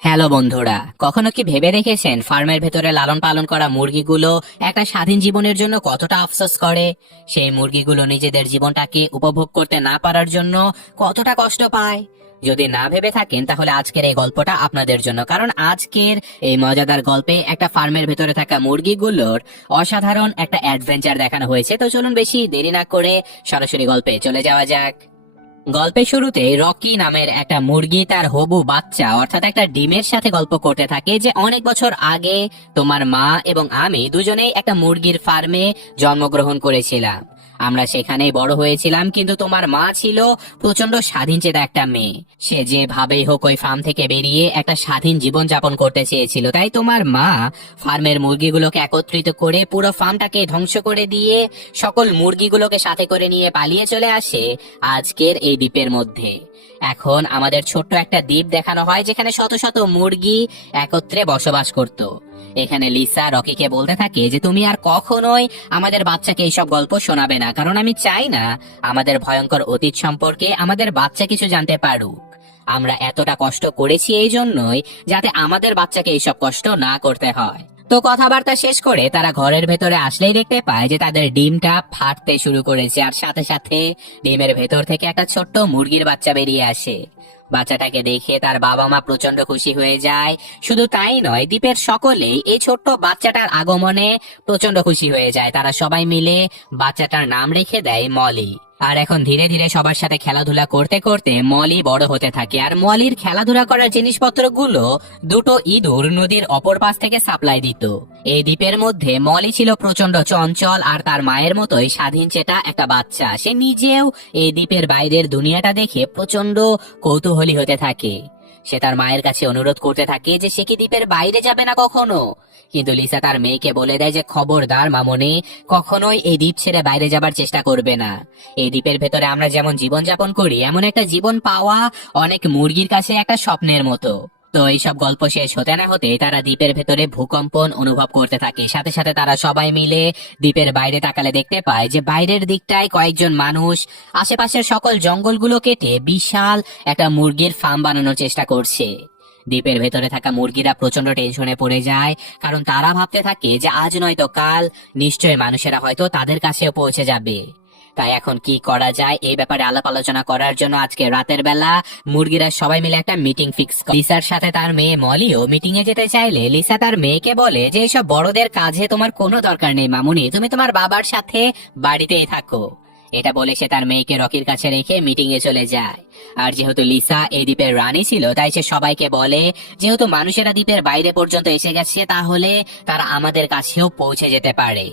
Hello বন্ধুরা, কখনো কি ভেবে দেখেছেন ফার্মের ভেতরে লালন পালন করা মুরগিগুলো একটা স্বাধীন জীবনের জন্য কতটা আফসোস করে? সেই মুরগিগুলো নিজেদের জীবনটাকে উপভোগ করতে না পারার জন্য কতটা কষ্ট পায়। যদি না ভেবে থাকেন তাহলে আজকের এই গল্পটা আপনাদের জন্য, কারণ আজকের এই মজাদার গল্পে একটা ফার্মের ভেতরে থাকা মুরগিগুলোর অসাধারণ একটা অ্যাডভেঞ্চার দেখানো হয়েছে। তো চলুন বেশি দেরি না করে সরাসরি গল্পে চলে যাওয়া যাক। গল্পের শুরুতে রকি নামের একটা মুরগি তার হবু বাচ্চা অর্থাৎ একটা ডিমের সাথে গল্প করতে থাকে যে অনেক বছর আগে তোমার মা এবং আমি দুজনেই একটা মুরগির ফার্মে জন্মগ্রহণ করেছিলাম। আমরা সেখানেই বড় হয়েছিলাম, কিন্তু তোমার মা ছিল প্রচন্ড স্বাধীনচেতা একটা মেয়ে। সে যেভাবেই হোক ওই ফার্ম থেকে বেরিয়ে একটা স্বাধীন জীবন যাপন করতে চেয়েছিল, তাই তোমার মা ফার্মের মুরগিগুলোকে একত্রিত করে পুরো ফার্মটাকে ধ্বংস করে দিয়ে সকল মুরগিগুলোকে সাথে করে নিয়ে পালিয়ে চলে আসে আজকের এই দ্বীপের মধ্যে। এখন আমাদের ছোট্ট একটা দ্বীপ দেখানো হয় যেখানে শত শত মুরগি একত্রে বসবাস করত। এখানে লিসা রকিকে বলতে থাকে যে তুমি আর কখনোই আমাদের বাচ্চাকে এইসব গল্প শোনাবে না, কারণ আমি চাই না আমাদের ভয়ঙ্কর অতীত সম্পর্কে আমাদের বাচ্চা কিছু জানতে পারুক। আমরা এতটা কষ্ট করেছি এই জন্যই যাতে আমাদের বাচ্চাকে এইসব কষ্ট না করতে হয়। তো কথাবার্তা শেষ করে তারা ঘরের ভেতরে আসলেই দেখতে পায় যে তাদের ডিমটা ফাটতে শুরু করেছে, আর সাথে সাথে ডিমের ভেতর থেকে একটা ছোট্ট মুরগির বাচ্চা বেরিয়ে আসে। বাচ্চাটাকে দেখে তার বাবা মা প্রচন্ড খুশি হয়ে যায়। শুধু তাই নয়, দ্বীপের সকলেই এই ছোট্ট বাচ্চাটার আগমনে প্রচন্ড খুশি হয়ে যায়। তারা সবাই মিলে বাচ্চাটার নাম রেখে দেয় মলি। আর এখন ধীরে ধীরে সবার সাথে খেলাধুলা করতে করতে মলি বড় হতে থাকে, আর মলির খেলাধুলা করার জিনিসপত্রগুলো দুটো ইঁদুর নদীর অপর পাশ থেকে সাপ্লাই দিত। এই দ্বীপের মধ্যে মলি ছিল প্রচন্ড চঞ্চল আর তার মায়ের মতোই স্বাধীন চেতা একটা বাচ্চা। সে নিজেও এই দ্বীপের বাইরের দুনিয়াটা দেখে প্রচন্ড কৌতূহলী হতে থাকে। সে তার মায়ের কাছে অনুরোধ করতে থাকে যে সে কি দ্বীপের বাইরে যাবে না কখনো। কিন্তু লিসা তার মেয়েকে বলে দেয় যে খবরদার মামনি, কখনোই এই দ্বীপ ছেড়ে বাইরে যাবার চেষ্টা করবে না। এই দ্বীপের ভেতরে আমরা যেমন জীবন যাপন করি, এমন একটা জীবন পাওয়া অনেক মুরগির কাছে একটা স্বপ্নের মতো। তো এইসব গল্প শেষ হতে না হতে তারা দ্বীপের ভেতরে ভূকম্পন অনুভব করতে থাকে। সাথে সাথে তারা সবাই মিলে দ্বীপের বাইরে তাকালে দেখতে পায় যে বাইরের দিকটায় কয়েকজন মানুষ আশেপাশের সকল জঙ্গলগুলো কেটে বিশাল একটা মুরগির ফার্ম বানানোর চেষ্টা করছে। দ্বীপের ভেতরে থাকা মুরগিরা প্রচন্ড টেনশনে পড়ে যায়, কারণ তারা ভাবতে থাকে যে আজ নয়তো কাল নিশ্চয় মানুষেরা হয়তো তাদের কাছেও পৌঁছে যাবে। তাই এখন কি করা যায় এই ব্যাপারে আলাপ আলোচনা করার জন্য আজকে রাতের বেলা মুরগিরা সবাই মিলে একটা মিটিং ফিক্স করে। লিসার সাথে তার মেয়ে মলিও মিটিং এ যেতে চাইলে লিসা তার মেয়েকে বলে যে এইসব বড়দের কাজে তোমার কোনো দরকার নেই মামুনি, তুমি তোমার বাবার সাথে বাড়িতেই থাকো। এটা বলে সে তার মেয়েকে রকির কাছে রেখে মিটিং এ চলে যায়। আর যেহেতু লিসা এই দ্বীপের রানী ছিল, তাই সে সবাইকে বলে যেহেতু মানুষেরা দ্বীপের বাইরে পর্যন্ত এসে গেছে, তাহলে তারা আমাদের কাছেও পৌঁছে যেতে পারে।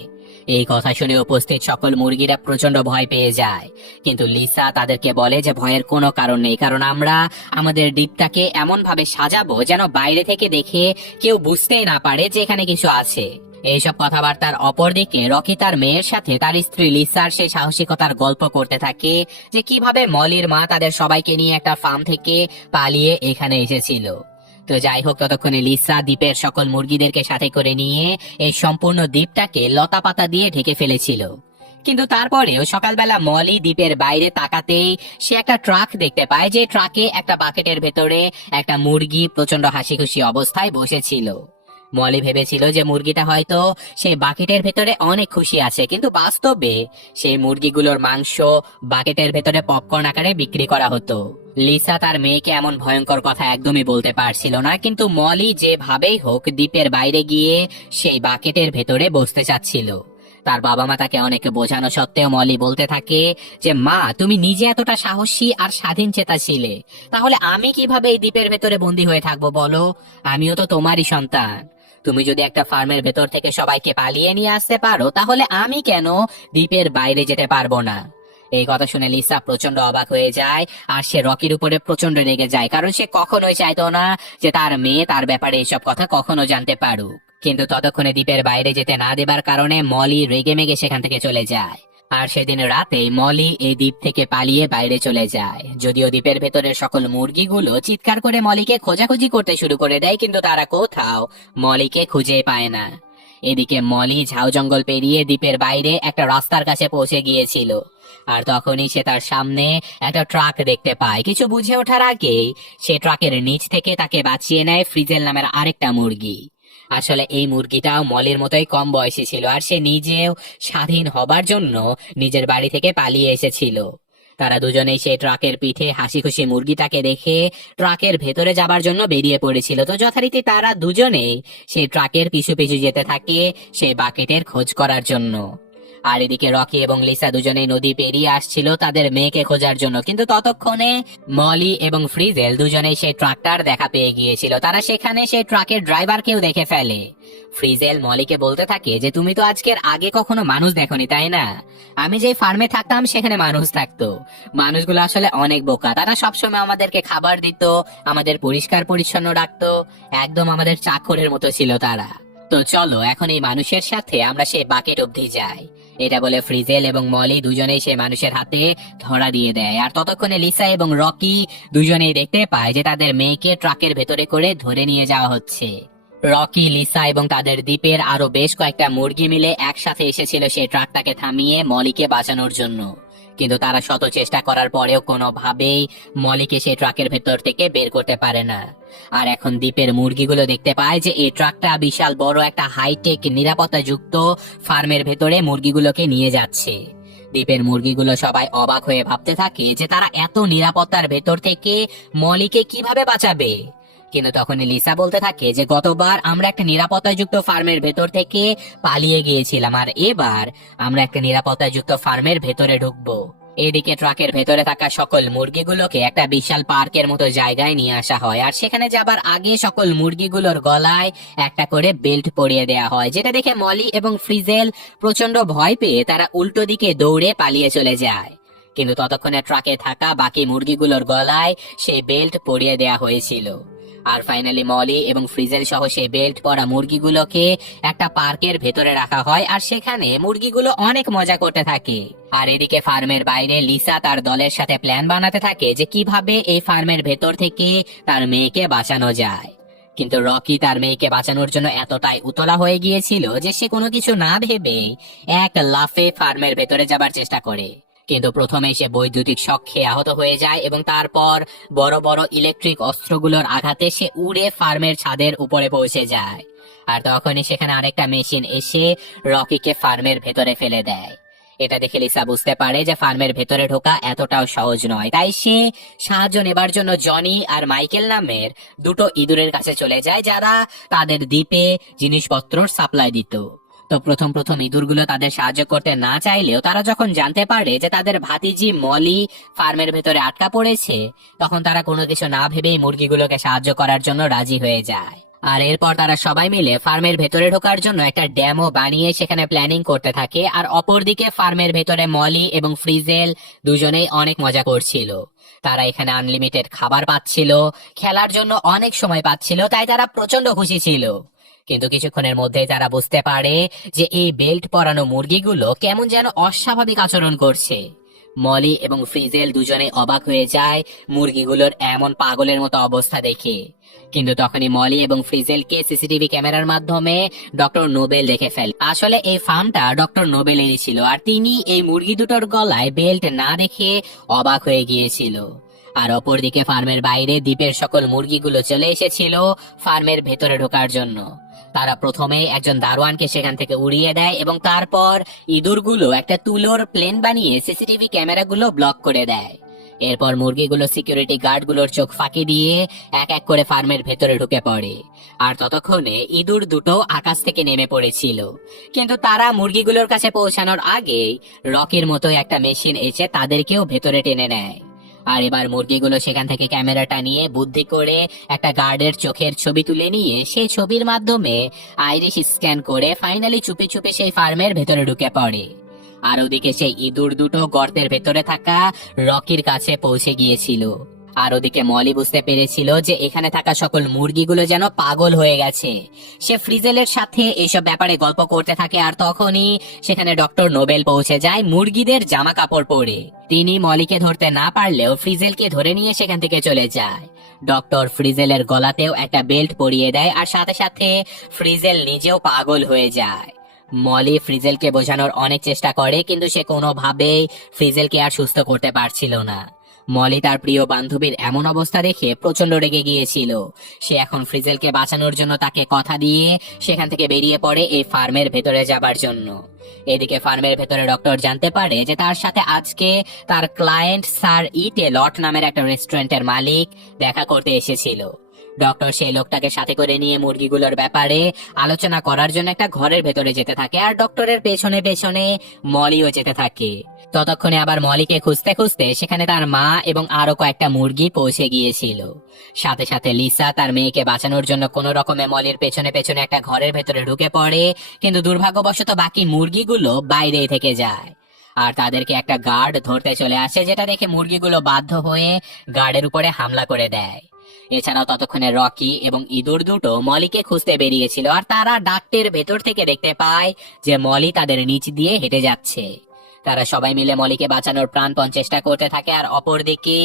এই কথা শুনে উপস্থিত সকল মুরগিরা প্রচন্ড ভয় পেয়ে যায়, কিন্তু লিসা তাদেরকে বলে যে ভয়ের কোনো কারণ নেই, কারণ আমরা আমাদের দ্বীপটাকে এমন ভাবে সাজাবো যেন বাইরে থেকে দেখে কেউ বুঝতেই না পারে যে এখানে কিছু আছে। এইসব কথাবার্তার অপরদিকে রকি তার মেয়ের সাথে তার স্ত্রী লিসার সেই সাহসিকতার গল্প করতে থাকে যে কিভাবে মলির মা তাদের সবাইকে নিয়ে একটা ফার্ম থেকে পালিয়ে এখানে এসেছিল। তো যাই হোক, ততক্ষণে লিসা দ্বীপের সকল মুরগিদেরকে সাথে করে নিয়ে এই সম্পূর্ণ দ্বীপটাকে লতা পাতা দিয়ে ঢেকে ফেলেছিল। কিন্তু তারপরেও সকালবেলা মলি দ্বীপের বাইরে তাকাতেই সে একটা ট্রাক দেখতে পায়, যে ট্রাকে একটা বাকেটের ভেতরে একটা মুরগি প্রচন্ড হাসি খুশি অবস্থায় বসেছিল। মলি ভেবেছিল যে মুরগিটা হয়তো সেই বাকেটের ভেতরে অনেক খুশি আছে, কিন্তু বাস্তবে সেই মুরগিগুলোর মাংস বাকেটের ভেতরে পপকর্ন আকারে বিক্রি করা হতো। লিসা তার মেয়েকে এমন ভয়ঙ্কর কথা একদমই বলতে পারছিল না, কিন্তু মলি যেভাবেই হোক দ্বীপের বাইরে গিয়ে সেই বাকেটের ভেতরে বসতে চাচ্ছিল। তার বাবা মা তাকে অনেক বোঝানো সত্ত্বেও মলি বলতে থাকে যে মা, তুমি নিজে এতটা সাহসী আর স্বাধীন চেতা ছিলে, তাহলে আমি কিভাবে এই দ্বীপের ভেতরে বন্দী হয়ে থাকবো বলো? আমিও তো তোমারই সন্তান। তুমি যদি একটা ফার্মের ভেতর থেকে সবাইকে পালিয়ে নিয়ে আসতে পারো, তাহলে আমি কেন দ্বীপের বাইরে যেতে পারবো না? এই কথা শুনে লিসা প্রচন্ড অবাক হয়ে যায়, আর সে রকির উপরে প্রচন্ড রেগে যায়, কারণ সে কখনোই চাইতো না যে তার মেয়ে তার ব্যাপারে এসব কথা কখনো জানতে পারুক। কিন্তু ততক্ষণে দ্বীপের বাইরে যেতে না দেবার কারণে মলি রেগে মেগে সেখান থেকে চলে যায়। আর সেদিন রাতে মলি এই দ্বীপ থেকে পালিয়ে বাইরে চলে যায়। যদিও দ্বীপের ভেতরের সকল মুরগিগুলো চিৎকার করে মলিকে খোঁজাখুঁজি করতে শুরু করে দেয়, কিন্তু তারা কোথাও মলিকে খুঁজে পায় না। এদিকে মলি ঝাউ জঙ্গল পেরিয়ে দ্বীপের বাইরে একটা রাস্তার কাছে পৌঁছে গিয়েছিল। আর তখনই সে তার সামনে একটা ট্রাক দেখতে পায়। কিছু বুঝে ওঠার আগেই সে ট্রাকের নিচ থেকে তাকে বাঁচিয়ে নেয় ফ্রিজেল নামের আরেকটা মুরগি। আসলে এই মুরগিটাও মলির মতোই কম বয়সী ছিল, আর সে নিজেও স্বাধীন হবার জন্য নিজের বাড়ি থেকে পালিয়ে এসেছিল। তারা দুজনেই সেই ট্রাকের পিঠে হাসি খুশি মুরগিটাকে দেখে ট্রাকের ভেতরে যাবার জন্য বেরিয়ে পড়েছিল। তো যথারীতি তারা দুজনেই সেই ট্রাকের পিছু পিছু যেতে থাকে সেই বাকেটের খোঁজ করার জন্য। আর এদিকে রকি এবং লিসা দুজনেই নদী পেরিয়ে আসছিল তাদের মেয়েকে খোঁজার জন্য, কিন্তু ততক্ষণে মলি এবং ফ্রিজেল দুজনেই সেই ট্রাকটার দেখা পেয়ে গিয়েছিল। তারা সেখানে সেই ট্রাকের ড্রাইভারকেও দেখে ফেলে। ফ্রিজেল মলিকে বলতে থাকে যে তুমি তো আজকের আগে কখনো মানুষ দেখোনি, তাই না? আমি যে ফার্মে থাকতাম সেখানে মানুষ থাকতো। মানুষগুলো আসলে অনেক বোকা, তারা সবসময় আমাদেরকে খাবার দিত, আমাদের পরিষ্কার পরিচ্ছন্ন রাখতো, একদম আমাদের চাকরের মতো ছিল তারা। তো চলো এখন এই মানুষের সাথে আমরা সেই বাকেট অবধি যাই। এটা বলে ফ্রিজেল এবং মলি দুজনেই সেই মানুষের হাতে ধরা দিয়ে দেয়। আর ততক্ষণে লিসা এবং রকি দুজনেই দেখতে পায় যে তাদের মেয়েকে ট্রাকের ভেতরে করে ধরে নিয়ে যাওয়া হচ্ছে। রকি, লিসা এবং তাদের দ্বীপের আরো বেশ কয়েকটা মুরগি মিলে একসাথে এসেছিল সেই ট্রাকটাকে থামিয়ে মলিকে বাঁচানোর জন্য, কিন্তু তারা শত চেষ্টা করার পরেও কোনোভাবেই মলিকে সেই ট্রাকের ভেতর থেকে বের করতে পারে না। আর এখন দ্বীপের মুরগিগুলো দেখতে পায় যে এই ট্রাকটা বিশাল বড় একটা হাইটেক নিরাপত্তা যুক্ত ফার্মের ভেতরে মুরগিগুলোকে নিয়ে যাচ্ছে। দ্বীপের মুরগিগুলো সবাই অবাক হয়ে ভাবতে থাকে যে তারা এত নিরাপত্তার ভেতর থেকে মলিকে কিভাবে বাঁচাবে। কিন্তু তখনই লিসা বলতে থাকে যে গতবার আমরা একটা নিরাপত্তাযুক্ত ফার্মের ভেতর থেকে পালিয়ে গিয়েছিলাম, আর এবার আমরা একটা নিরাপত্তাযুক্ত ফার্মের ভেতরে ঢুকবো। এদিকে ট্রাকের ভেতরে থাকা সকল মুরগিগুলোকে একটা বিশাল পার্কের মতো জায়গায় নিয়ে আসা হয়, আর সেখানে যাবার আগে সকল মুরগিগুলোর গলায় একটা করে বেল্ট পরিয়ে দেয়া হয়, যেটা দেখে মলি এবং ফ্রিজেল প্রচন্ড ভয় পেয়ে তারা উল্টো দিকে দৌড়ে পালিয়ে চলে যায়। কিন্তু ততক্ষণে ট্রাকে থাকা বাকি মুরগিগুলোর গলায় সেই বেল্ট পরিয়ে দেয়া হয়েছিল। আর ফাইনালি মলি এবং ফ্রিজেল সহ সেই বেল্ট পরা মুরগিগুলোকে একটা পার্কের ভেতরে রাখা হয়, আর সেখানে মুরগিগুলো অনেক মজা করতে থাকে। আর এদিকে ফার্মের বাইরে লিসা তার দলের সাথে প্ল্যান বানাতে থাকে যে কিভাবে এই ফার্মের ভেতর থেকে তার মেয়েকে বাঁচানো যায়। কিন্তু রকি তার মেয়েকে বাঁচানোর জন্য এতটাই উতলা হয়ে গিয়েছিল যে সে কোনো কিছু না ভেবে এক লাফে ফার্মের ভেতরে যাবার চেষ্টা করে। কিন্তু প্রথমে সে বৈদ্যুতিক শক খেয়ে আহত হয়ে যায় এবং তারপর বড় বড় ইলেকট্রিক অস্ত্রগুলোর আঘাতে সে উড়ে ফার্মের ছাদের উপরে পৌঁছে যায়। আর তখনই সেখানে আরেকটা মেশিন এসে রকিকে ফার্মের ভেতরে ফেলে দেয়। এটা দেখে লিসা বুঝতে পারে যে ফার্মের ভেতরে ঢোকা এতটাও সহজ নয়, তাই সে সাহায্য নেবার জন্য জনি আর মাইকেল নামের দুটো ইঁদুরের কাছে চলে যায়, যারা তাদের দ্বীপে জিনিসপত্র সাপ্লাই দিত। তো প্রথম প্রথম ইঁদুরগুলো তাদের সাহায্য করতে না চাইলেও তারা যখন জানতে পারে যে তাদের ভাতিজি মলি ফার্মের ভেতরে আটকা পড়েছে, তখন তারা কোনো কিছু না ভেবেই মুরগিগুলোকে সাহায্য করার জন্য রাজি হয়ে যায়। আর এরপর তারা সবাই মিলে ফার্মের ভেতরে ঢোকার জন্য একটা ড্যামও বানিয়ে সেখানে প্ল্যানিং করতে থাকে। আর অপরদিকে ফার্মের ভেতরে মলি এবং ফ্রিজেল দুজনেই অনেক মজা করছিল। তারা এখানে আনলিমিটেড খাবার পাচ্ছিল, খেলার জন্য অনেক সময় পাচ্ছিল, তাই তারা প্রচন্ড খুশি ছিল। কিন্তু কিছুক্ষণের মধ্যেই তারা বুঝতে পারে যে এই বেল্ট পরানো মুরগিগুলো কেমন যেন অস্বাভাবিক আচরণ করছে। মলি এবং ফ্রিজেল দুজনে অবাক হয়ে যায় মুরগিগুলোর এমন পাগলের মতো অবস্থা দেখে। কিন্তু তখনই মলি এবং ফ্রিজেলকে সিসিটিভি ক্যামেরার মাধ্যমে ডক্টর নোবেল দেখে ফেলে। আসলে এই ফার্মটা ডক্টর নোবেলেরই ছিল, আর তিনি এই মুরগি দুটোর গলায় বেল্ট না দেখে অবাক হয়ে গিয়েছিল। আর অপরদিকে ফার্মের বাইরে দ্বীপের সকল মুরগিগুলো চলে এসেছিল ফার্মের ভেতরে ঢোকার জন্য। তারা প্রথমে একজন দারোয়ানকে সেখান থেকে উড়িয়ে দেয় এবং তারপর ইঁদুরগুলো একটা তুলোর প্লেন বানিয়ে সিসিটিভি ক্যামেরাগুলো ব্লক করে দেয়। এরপর মুরগিগুলো সিকিউরিটি গার্ডগুলোর চোখ ফাঁকি দিয়ে এক এক করে ফার্মের ভেতরে ঢুকে পড়ে। আর ততক্ষণে ইঁদুর দুটো আকাশ থেকে নেমে পড়েছিল, কিন্তু তারা মুরগিগুলোর কাছে পৌঁছানোর আগেই রকির মতো একটা মেশিন এসে তাদেরকেও ভেতরে টেনে নেয়। আর এবার মুরগিগুলো সেখান থেকে ক্যামেরাটা নিয়ে বুদ্ধি করে একটা গার্ডের চোখের ছবি তুলে নিয়ে সেই ছবির মাধ্যমে আইরিশ স্ক্যান করে ফাইনালি চুপি চুপি সেই ফার্মের ভেতরে ঢুকে পড়ে। আর ওদিকে সেই ইঁদুর দুটো গর্তের ভেতরে থাকা রকির কাছে পৌঁছে গিয়েছিল। আর ওদিকে মলি বুঝতে পেরেছিল যে এখানে থাকা সকল মুরগিগুলো যেন পাগল হয়ে গেছে। সে ফ্রিজেলের সাথে এইসব ব্যাপারে গল্প করতে থাকে, আর তখনই সেখানে ডক্টর নোবেল পৌঁছে যায় মুরগিদের জামা কাপড় পরে। তিনি মলিকে ধরতে না পারলেও ফ্রিজেলকে ধরে নিয়ে সেখান থেকে চলে যায়। ডক্টর ফ্রিজেলের গলাতেও একটা বেল্ট পরিয়ে দেয়, আর সাথে সাথে ফ্রিজেল নিজেও পাগল হয়ে যায়। মলি ফ্রিজেলকে বোঝানোর অনেক চেষ্টা করে, কিন্তু সে কোনোভাবেই ফ্রিজেলকে আর সুস্থ করতে পারছিল না। মলি তার প্রিয় বান্ধবীর এমন অবস্থা দেখে প্রচন্ড রেগে গিয়েছিল। সে এখন ফ্রিজেলকে বাঁচানোর জন্য তাকে কথা দিয়ে সেখান থেকে বেরিয়ে পড়ে এই ফার্মের ভেতরে যাবার জন্য। এদিকে ফার্মের ভেতরে ডক্টর জানতে পারে যে তার সাথে আজকে তার ক্লায়েন্ট স্যার ইটেলট নামের একটা রেস্টুরেন্টের মালিক দেখা করতে এসেছিল। ডক্টর সেই লোকটাকে সাথে করে নিয়ে মুরগিগুলোর ব্যাপারে আলোচনা করার জন্য একটা ঘরের ভেতরে যেতে থাকে, আর ডক্টরের পেছনে পেছনে মলিও যেতে থাকে। ততক্ষণে আবার মলিকে খুঁজতে খুঁজতে সেখানে তার মা এবং আরো কয়েকটা মুরগি পৌঁছে গিয়েছিল। সাথে সাথে লিসা তার মেয়েকে বাঁচানোর জন্য কোনো রকমে মলির পেছনে পেছনে একটা ঘরের ভেতরে ঢুকে পড়ে, কিন্তু দুর্ভাগ্যবশত বাকি মুরগিগুলো বাইরেই থেকে যায়। আর তাদেরকে একটা গার্ড ধরতে চলে আসে, যেটা দেখে মুরগিগুলো বাধ্য হয়ে গার্ডের উপরে হামলা করে দেয়। এছাড়াও ততক্ষণে রকি এবং ইঁদুর দুটো মলিকে খুঁজতে বেরিয়েছিল, আর তারা ডাকটের ভেতর থেকে দেখতে পায় যে মলি তাদের নিচ দিয়ে হেঁটে যাচ্ছে। তারা সবাই মিলে মলিকে বাঁচানোর প্রাণপণ চেষ্টা করতে থাকে, আর অপরদিকে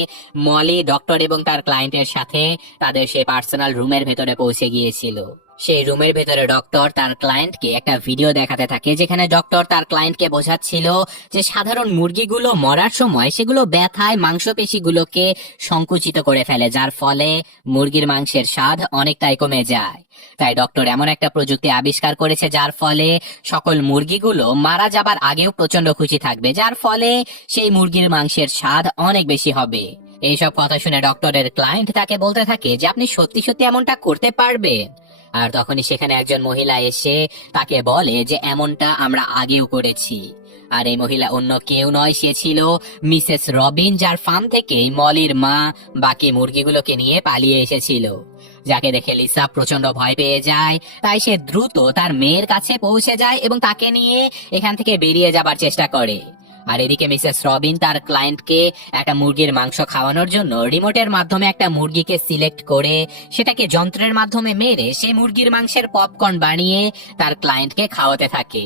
মলি ডক্টর এবং তার ক্লায়েন্টের সাথে তাদের সেই পার্সোনাল রুমের ভেতরে পৌঁছে গিয়েছিল। সেই রুমের ভেতরে ডক্টর তার ক্লায়েন্টকে একটা ভিডিও দেখাতে থাকে, যেখানে ডক্টর তার ক্লায়েন্টকে বোঝাচ্ছিল যে সাধারণ মুরগিগুলো মরার সময় সেগুলো ব্যথায় মাংসপেশিগুলোকে সংকুচিত করে ফেলে, যার ফলে মুরগির মাংসের স্বাদ অনেকটাই কমে যায়। তাই ডক্টর এমন একটা প্রযুক্তি আবিষ্কার করেছে যার ফলে সকল মুরগিগুলো মারা যাবার আগেও প্রচন্ড খুশি থাকবে, যার ফলে সেই মুরগির মাংসের স্বাদ অনেক বেশি হবে। এইসব কথা শুনে ডক্টরের ক্লায়েন্ট তাকে বলতে থাকে যে আপনি সত্যি সত্যি এমনটা করতে পারবেন। আর তখনই সেখানে একজন মহিলা এসে তাকে বলে যে এমনটা আমরা আগেও করেছি। আর এই মহিলা অন্য কেউ নয়, সে ছিল মিসেস রবিন, যার ফার্ম থেকেই মলির মা বাকি মুরগিগুলোকে নিয়ে পালিয়ে এসেছিল। যাকে দেখে লিসা প্রচন্ড ভয় পেয়ে যায়, তাই সে দ্রুত তার মেয়ের কাছে পৌঁছে যায় এবং তাকে নিয়ে এখান থেকে বেরিয়ে যাবার চেষ্টা করে। আর এদিকে মিসেস রবিন তার ক্লায়েন্টকে একটা মুরগির মাংস খাওয়ানোর জন্য রিমোটের মাধ্যমে একটা মুরগিকে সিলেক্ট করে সেটাকে যন্ত্রের মাধ্যমে মেরে সেই মুরগির মাংসের পপকর্ন বানিয়ে তার ক্লায়েন্টকে খাওয়াতে থাকে।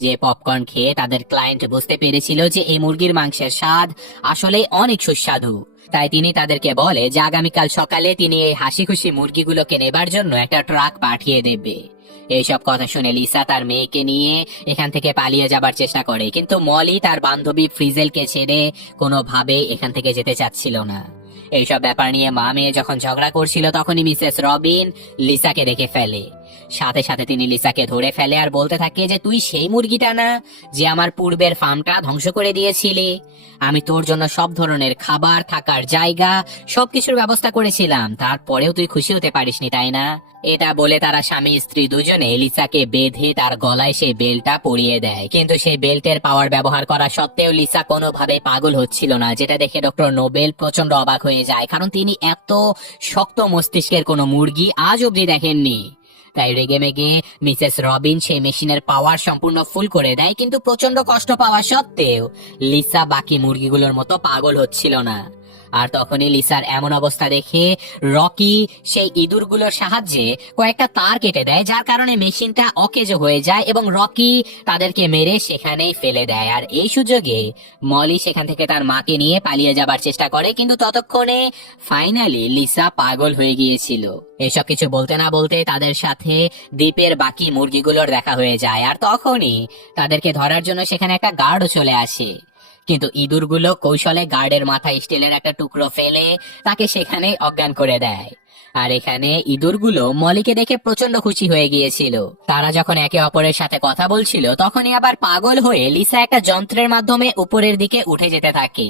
যে পপকর্ন খেয়ে তাদের ক্লায়েন্ট বুঝতে পেরেছিল যে এই মুরগির মাংসের স্বাদ আসলে অনেক সুস্বাদু। তাই তিনি তাদেরকে বলে যে আগামীকাল সকালে তিনি এই হাসি খুশি মুরগিগুলোকে নেবার জন্য একটা ট্রাক পাঠিয়ে দেবে। এইসব কথা শুনে লিসা তার মেয়েকে নিয়ে এখান থেকে পালিয়ে যাবার চেষ্টা করে, কিন্তু মলি তার বান্ধবী ফ্রিজেলকে ছেড়ে কোনোভাবে এখান থেকে যেতে চাচ্ছিল না। এইসব ব্যাপার নিয়ে মা মেয়ে যখন ঝগড়া করছিল, তখনই মিসেস রবিন লিসাকে দেখে ফেলে। সাথে সাথে তিনি লিসাকে ধরে ফেলে আর বলতে থাকে যে তুই সেই মুরগিটা না যে আমার পূর্বের ফার্মটা ধ্বংস করে দিয়েছিলি? আমি তোর জন্য সব ধরনের খাবার, থাকার জায়গা সবকিছুর ব্যবস্থা করেছিলাম, তারপরেও তুই খুশি হতে পারিসনি, তাই না? এটা বলে তারা স্বামী স্ত্রী দুজনে লিসাকে বেঁধে তার গলায় সেই বেল্টটা পরিয়ে দেয়, কিন্তু সেই বেল্টের পাওয়ার ব্যবহার করা সত্ত্বেও লিসা কোনোভাবে পাগল হচ্ছিল না, যেটা দেখে ডক্টর নোবেল প্রচন্ড অবাক হয়ে যায়, কারণ তিনি এত শক্ত মস্তিষ্কের কোনো মুরগি আজ অব্দি দেখেননি। তাই রেগে মেগে মিসেস রবিন সেই মেশিনের পাওয়ার সম্পূর্ণ ফুল করে দেয়, কিন্তু প্রচন্ড কষ্ট পাওয়া সত্ত্বেও লিসা বাকি মুরগিগুলোর মতো পাগল হচ্ছিল না। আর তখনই লিসার এমন অবস্থা দেখে রকি সেই ইঁদুরগুলোর সাহায্যে কয়েকটা তার কেটে দেয়, যার কারণে মেশিনটা অকেজো হয়ে যায় এবং রকি তাদেরকে মেরে সেখানেই ফেলে দেয়। আর এই সুযোগে মলি সেখান থেকে তার মাকে নিয়ে পালিয়ে যাবার চেষ্টা করে, কিন্তু ততক্ষণে ফাইনালি লিসা পাগল হয়ে গিয়েছিল। এসব কিছু বলতে না বলতে তাদের সাথে দ্বীপের বাকি মুরগিগুলোর দেখা হয়ে যায়, আর তখনই তাদেরকে ধরার জন্য সেখানে একটা গার্ডও চলে আসে। কিন্তু ইঁদুরগুলো কৌশলে গার্ডের মাথায় স্টিলের একটা টুকরো ফেলে তাকে সেখানে অজ্ঞান করে দেয়। আর এখানে ইঁদুরগুলো মলিকে দেখে প্রচন্ড খুশি হয়ে গিয়েছিল। তারা যখন একে অপরের সাথে কথা বলছিল, তখনই আবার পাগল হয়ে লিসা একটা যন্ত্রের মাধ্যমে উপরের দিকে উঠে যেতে থাকে,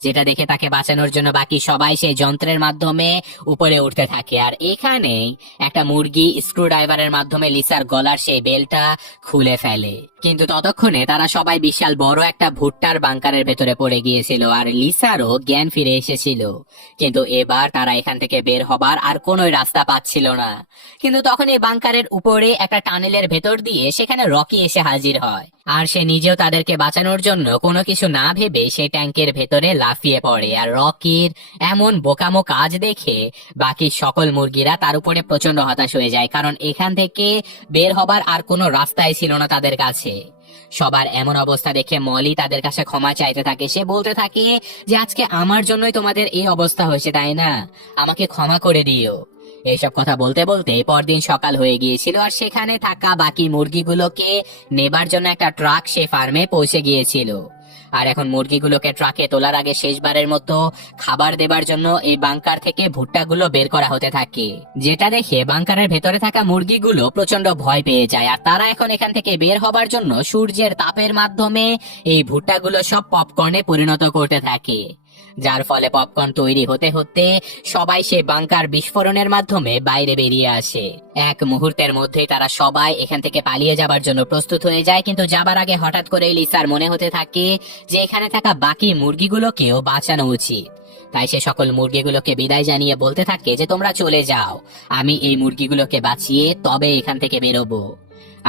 যেটা দেখে তাকে বাঁচানোর জন্য বাকি সবাই সেই যন্ত্রের মাধ্যমে উপরে উঠতে থাকে। আর এখানেই একটা মুরগি স্ক্রুড্রাইভারের মাধ্যমে লিসার গলার সেই বেলটা খুলে ফেলে, কিন্তু ততক্ষণে তারা সবাই বিশাল বড় একটা ভুট্টার বাংকারের ভেতরে পড়ে গিয়েছিল, আর লিসারও জ্ঞান ফিরে এসেছিল। কিন্তু এবার তারা এখান থেকে বের হবার আর কোনো রাস্তা পাচ্ছিল না। কিন্তু তখন এই বাংকারের উপরে একটা টানেলের ভেতর দিয়ে সেখানে রকি এসে হাজির হয়, আর সে নিজেও তাদেরকে বাঁচানোর জন্য কোনো কিছু না ভেবে সেই ট্যাঙ্কের ভেতরে লাফিয়ে পড়ে। আর রকির এমন বোকামো কাজ দেখে বাকি সকল মুরগিরা তার উপরে প্রচন্ড হতাশ হয়ে যায়, কারণ এখান থেকে বের হবার আর কোনো রাস্তাই ছিল না তাদের কাছে। সবার এমন অবস্থা দেখে মলি তাদের কাছে ক্ষমা চাইতে থাকে। সে বলতে থাকে যে আজকে আমার জন্যই তোমাদের এই অবস্থা হয়েছে, তাই না? আমাকে ক্ষমা করে দিও। এইসব কথা বলতে বলতে পরদিন সকাল হয়ে গিয়েছিল, আর সেখানে থাকা বাকি মুরগিগুলোকে নেবার জন্য একটা ট্রাক সে ফার্মে পৌঁছে গিয়েছিল। আর এখন মুরগিগুলোকে ট্রাকে তোলার আগে শেষবারের মতো খাবার দেবার জন্য এই বাংকার থেকে ভুট্টাগুলো বের করা হতে থাকে, যেটা দেখে বাংকারের ভেতরে থাকা মুরগিগুলো প্রচন্ড ভয় পেয়ে যায়। আর তারা এখন এখান থেকে বের হবার জন্য সূর্যের তাপের মাধ্যমে এই ভুট্টাগুলো সব পপকর্নে পরিণত করতে থাকে, যার ফলে পপকর্ন তৈরি হতে হতে সবাই সে বাংকার বিস্ফোরণের মাধ্যমে বাইরে বেরিয়ে আসে। এক মুহূর্তের মধ্যেই তারা সবাই এখান থেকে পালিয়ে যাবার জন্য প্রস্তুত হয়ে যায়, কিন্তু যাবার আগে হঠাৎ করে লিসার মনে হতে থাকে যে এখানে থাকা বাকি মুরগিগুলোকেও বাঁচানো উচিত। তাই সে সকল মুরগিগুলোকে বিদায় জানিয়ে বলতে থাকে যে তোমরা চলে যাও, আমি এই মুরগিগুলোকে বাঁচিয়ে তবে এখান থেকে বেরোবো।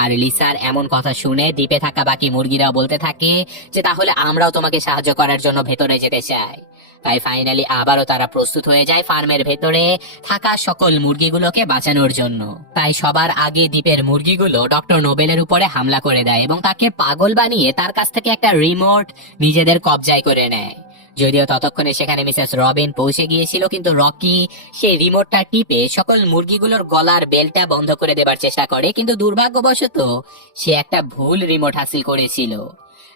আর লিসার এমন কথা শুনে দ্বীপে থাকা বাকি মুরগিরাও বলতে থাকে যে তাহলে আমরাও তোমাকে সাহায্য করার জন্য ভেতরে যেতে চাই। তাই ফাইনালি আবারও তারা প্রস্তুত হয়ে যায় ফার্মের ভেতরে থাকা সকল মুরগিগুলোকে বাঁচানোর জন্য। তাই সবার আগে দ্বীপের মুরগিগুলো ডক্টর নোবেলের উপরে হামলা করে দেয় এবং তাকে পাগল বানিয়ে তার কাছ থেকে একটা রিমোট নিজেদের কবজায় করে নেয়। যদিও ততক্ষণে সেখানে মিসেস রবিন পৌঁছে গিয়েছিল, কিন্তু রকি সেই রিমোটটা টিপে সকল মুরগিগুলোর গলার বেলটা বন্ধ করে দেবার চেষ্টা করে, কিন্তু দুর্ভাগ্যবশত সে একটা ভুল রিমোট হাসিল করেছিল।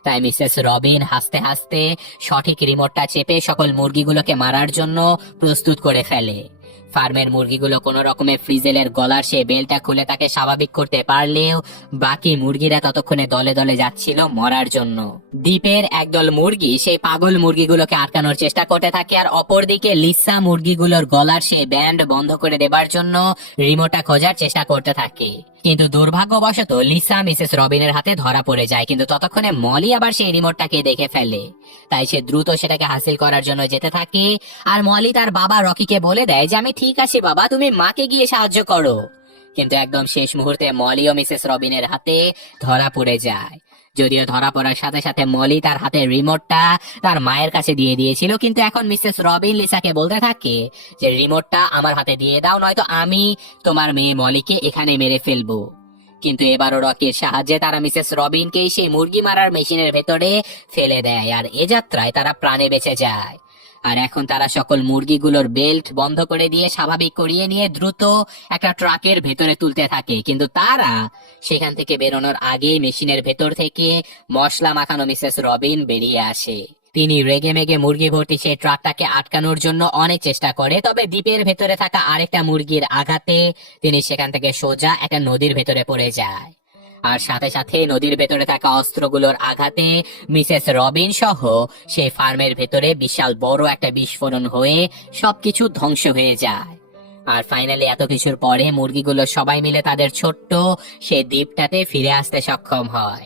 তাই মিসেস রবিন হাসতে হাসতে সঠিক রিমোটটা চেপে সকল মুরগিগুলোকে মারার জন্য প্রস্তুত করে ফেলে। ফার্মের মুরগিগুলো কোনো রকমে ফ্রিজেলের গলার সেই বেলটা খুলে তাকে স্বাভাবিক করতে পারলেও বাকি মুরগিরা ততক্ষণে দলে দলে যাচ্ছিল মরার জন্য। দ্বীপের একদল মুরগি সেই পাগল মুরগিগুলোকে আটকানোর চেষ্টা করতে থাকে, আর অপরদিকে লিসা মুরগিগুলোর গলার সেই ব্যান্ড বন্ধ করে দেবার জন্য রিমোটটা খোঁজার চেষ্টা করতে থাকে। কিন্তু দুর্ভাগ্যবশত লিসা মিসেস রবিনের হাতে ধরা পড়ে যায়, কিন্তু ততক্ষণে মলি আবার সেই রিমোটটাকে দেখে ফেলে। তাই সে দ্রুত সেটাকে হাসিল করার জন্য যেতে থাকে, আর মলি তার বাবা রকিকে বলে দেয় যে আমি ঠিক আছি বাবা, তুমি মাকে গিয়ে সাহায্য করো। কিন্তু একদম শেষ মুহূর্তে মলি ও মিসেস রবিনের হাতে ধরা পড়ে যায়। যদিও ধরা পড়ার সাথে সাথে মলি তার হাতে রিমোটটা তার মায়ের কাছে দিয়ে দিয়েছিল, কিন্তু এখন মিসেস রবিন লিসাকে বলতে থাকে যে রিমোটটা আমার হাতে দিয়ে দাও, নয়তো আমি তোমার মেয়ে মলিকে এখানে মেরে ফেলবো। কিন্তু এবারও রকির সাহায্যে তারা মিসেস রবিনকেই সেই মুরগি মারার মেশিনের ভেতরে ফেলে দেয়, আর এ যাত্রায় তারা প্রাণে বেঁচে যায়। আর এখন তারা সকল মুরগিগুলোর বেল্ট বন্ধ করে দিয়ে স্বাভাবিক করিয়ে নিয়ে দ্রুত একটা ট্রাকের ভেতরে তুলতে থাকে, কিন্তু তারা সেখান থেকে বেরোনোর আগেই মেশিনের ভেতর থেকে মশলা মাখানো মিসেস রবিন বেরিয়ে আসে। তিনি রেগে মেগে মুরগি ভর্তি সেই ট্রাকটাকে আটকানোর জন্য অনেক চেষ্টা করে, তবে দ্বীপের ভেতরে থাকা আরেকটা মুরগির আঘাতে তিনি সেখান থেকে সোজা একটা নদীর ভেতরে পড়ে যায়। আর সাথে সাথে নদীর ভেতরে থাকা অস্ত্রগুলোর আঘাতে মিসেস রবিন সহ সেই ফার্মের ভেতরে বিশাল বড় একটা বিস্ফোরণ হয়ে সবকিছু ধ্বংস হয়ে যায়। আর ফাইনালি এত কিছুর পরে মুরগিগুলো সবাই মিলে তাদের ছোট্ট সেই দ্বীপটাতে ফিরে আসতে সক্ষম হয়।